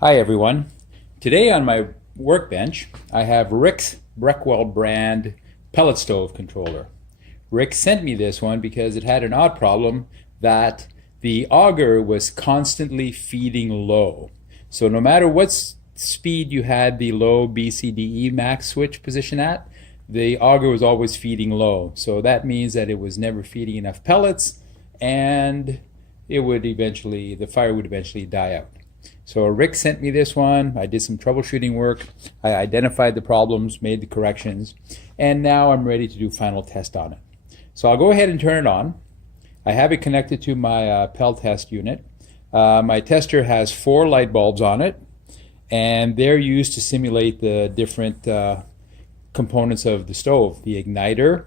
Hi everyone. Today on my workbench I have Rick's Breckwell brand pellet stove controller. Rick sent me this one because it had an odd problem that the auger was constantly feeding low. So no matter what speed you had the low BCDE max switch position at, the auger was always feeding low. So that means that it was never feeding enough pellets and the fire would eventually die out. So Rick sent me this one. I did some troubleshooting work. I identified the problems, made the corrections, and now I'm ready to do final test on it. So I'll go ahead and turn it on. I have it connected to my Pellet test unit. My tester has 4 light bulbs on it, and they're used to simulate the different components of the stove: the igniter,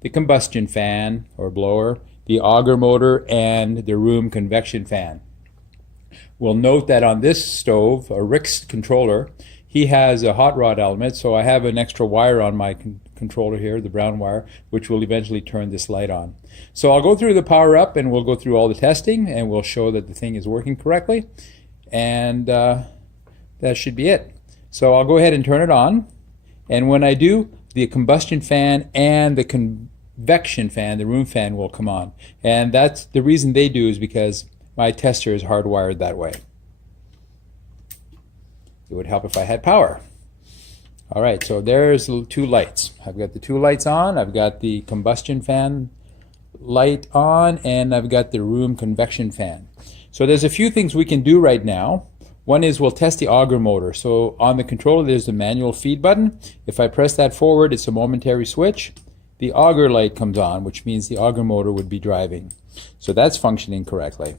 the combustion fan or blower, the auger motor, and the room convection fan. We'll note that on this stove, Rick's controller, he has a hot rod element, so I have an extra wire on my controller here, the brown wire, which will eventually turn this light on. So I'll go through the power up and we'll go through all the testing and we'll show that the thing is working correctly, and that should be it. So I'll go ahead and turn it on, and when I do, the combustion fan and the convection fan, the room fan, will come on. And that's the reason they do is because my tester is hardwired that way. It would help if I had power. All right, so there's the 2 lights. I've got the 2 lights on. I've got the combustion fan light on, and I've got the room convection fan. So there's a few things we can do right now. One is we'll test the auger motor. So on the controller there's the manual feed button. If I press that forward, it's a momentary switch. The auger light comes on, which means the auger motor would be driving. So that's functioning correctly.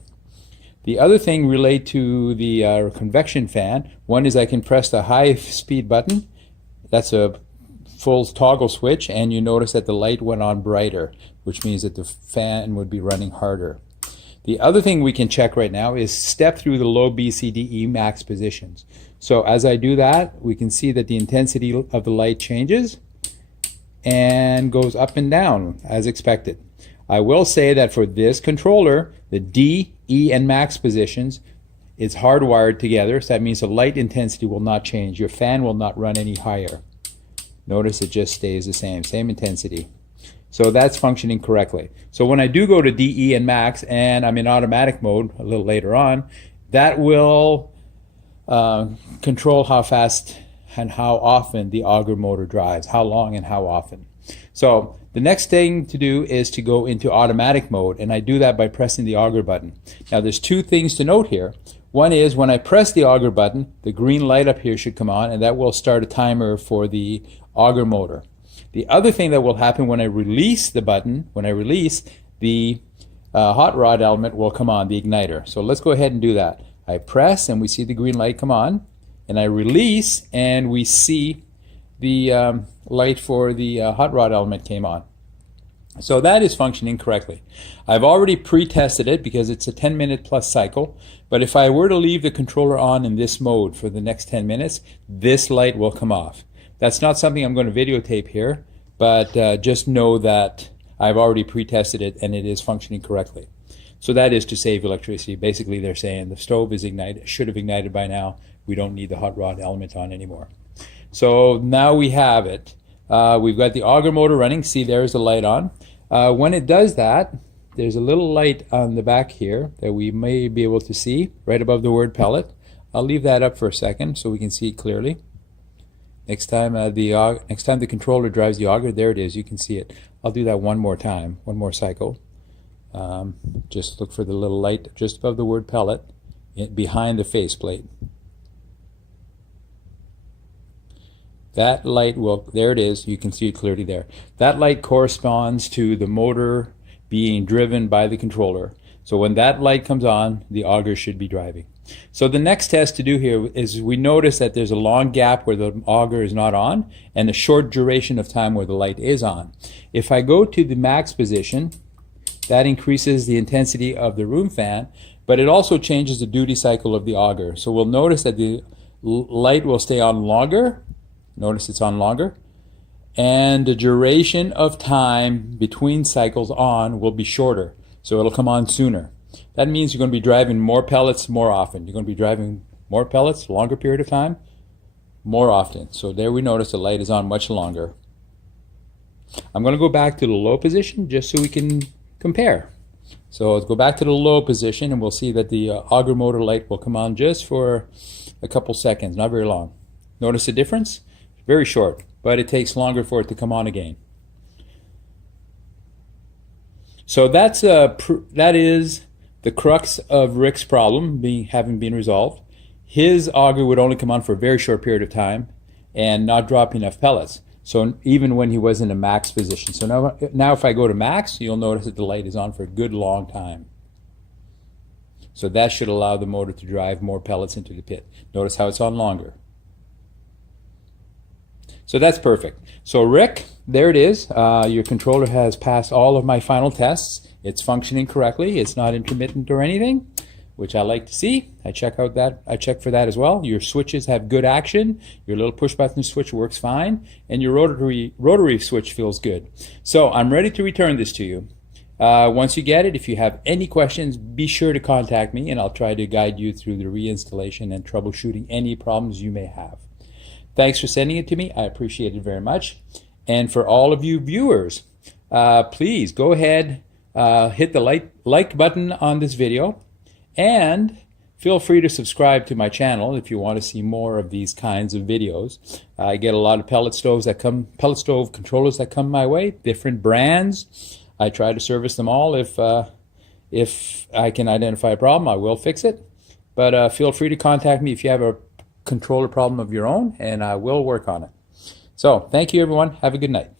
The other thing relate to the convection fan. One is I can press the high speed button. That's a full toggle switch, and you notice that the light went on brighter, which means that the fan would be running harder. The other thing we can check right now is step through the low BCDE max positions. So as I do that, we can see that the intensity of the light changes and goes up and down as expected. I will say that for this controller, the D, E, and max positions is hardwired together, so that means the light intensity will not change. Your fan will not run any higher. Notice it just stays the same intensity. So that's functioning correctly. So when I do go to D, E, and max, and I'm in automatic mode a little later on, that will control how fast and how often the auger motor drives, how long and how often. So the next thing to do is to go into automatic mode, and I do that by pressing the auger button. Now there's 2 things to note here. One is when I press the auger button, the green light up here should come on, and that will start a timer for the auger motor. The other thing that will happen when I release the button, the hot rod element will come on, the igniter. So let's go ahead and do that. I press and we see the green light come on, and I release and we see the light for the hot rod element came on. So that is functioning correctly. I've already pre-tested it because it's a 10-minute plus cycle, but if I were to leave the controller on in this mode for the next 10 minutes, this light will come off. That's not something I'm going to videotape here, but just know that I've already pre-tested it and it is functioning correctly. So that is to save electricity. Basically they're saying the stove is should have ignited by now. We don't need the hot rod element on anymore. So now we have it. We've got the auger motor running. See, there's the light on. When it does that, there's a little light on the back here that we may be able to see right above the word pellet. I'll leave that up for a second so we can see it clearly. Next time the controller drives the auger, there it is. You can see it. I'll do that one more time, one more cycle. Just look for the little light just above the word pellet behind the faceplate. That light will, there it is, you can see it clearly there. That light corresponds to the motor being driven by the controller. So when that light comes on, the auger should be driving. So the next test to do here is we notice that there's a long gap where the auger is not on and a short duration of time where the light is on. If I go to the max position, that increases the intensity of the room fan, but it also changes the duty cycle of the auger. So we'll notice that the light will stay on longer. Notice it's on longer. And the duration of time between cycles on will be shorter. So it'll come on sooner. That means you're going to be driving more pellets more often. You're going to be driving More pellets, longer period of time, more often. So there we notice the light is on much longer. I'm going to go back to the low position just so we can compare. So let's go back to the low position and we'll see that the auger motor light will come on just for a couple seconds, not very long. Notice the difference? Very short, but it takes longer for it to come on again. So that is the crux of Rick's problem having been resolved. His auger would only come on for a very short period of time and not drop enough pellets. So even when he was in a max position. So now if I go to max, you'll notice that the light is on for a good long time. So that should allow the motor to drive more pellets into the pit. Notice how it's on longer. So that's perfect. So Rick, there it is. Your controller has passed all of my final tests. It's functioning correctly. It's not intermittent or anything, which I like to see. I check for that as well. Your switches have good action. Your little push button switch works fine, and your rotary switch feels good. So I'm ready to return this to you. Once you get it, if you have any questions, be sure to contact me, and I'll try to guide you through the reinstallation and troubleshooting any problems you may have. Thanks for sending it to me. I appreciate it very much. And for all of you viewers, please go ahead, hit the like button on this video, and feel free to subscribe to my channel if you want to see more of these kinds of videos. I get a lot of pellet stove controllers that come my way, different brands. I try to service them all. If I can identify a problem, I will fix it. But feel free to contact me if you have a controller problem of your own, and I will work on it. So thank you, everyone. Have a good night.